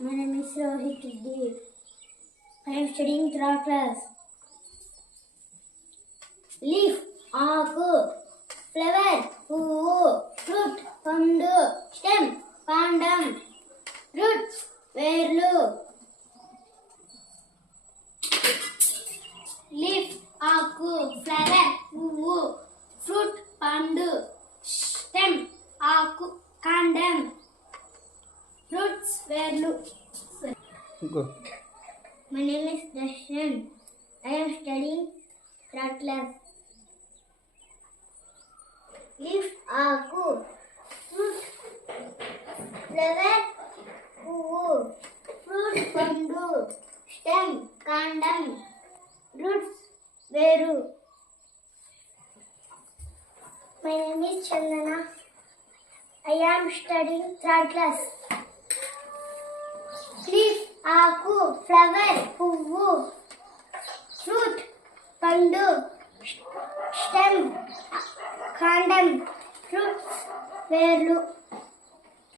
My name is Rohit Reddy. I am studying third class. Leaf, ఆకు, flower, పువ్వు, fruit, పండు, stem, కాండం, roots, వేర్లు. Leaf, ఆకు, flower, పువ్వు, fruit, పండు, stem, ఆకు, కాండం, roots, వేర్లు. Go. My name is Darshan. I am studying third class. Leaf, ఆకు, fruit, flower, పువ్వు, fruit, పండు, stem, కాండం, roots, వేరు. My name is Chandana. I am studying third class. Leaf, ఆకు, ఫ్లవర్, పువ్వు, ఫ్రూట్, పండు, స్టెమ్, కాండం, రూట్స్, వేర్లు.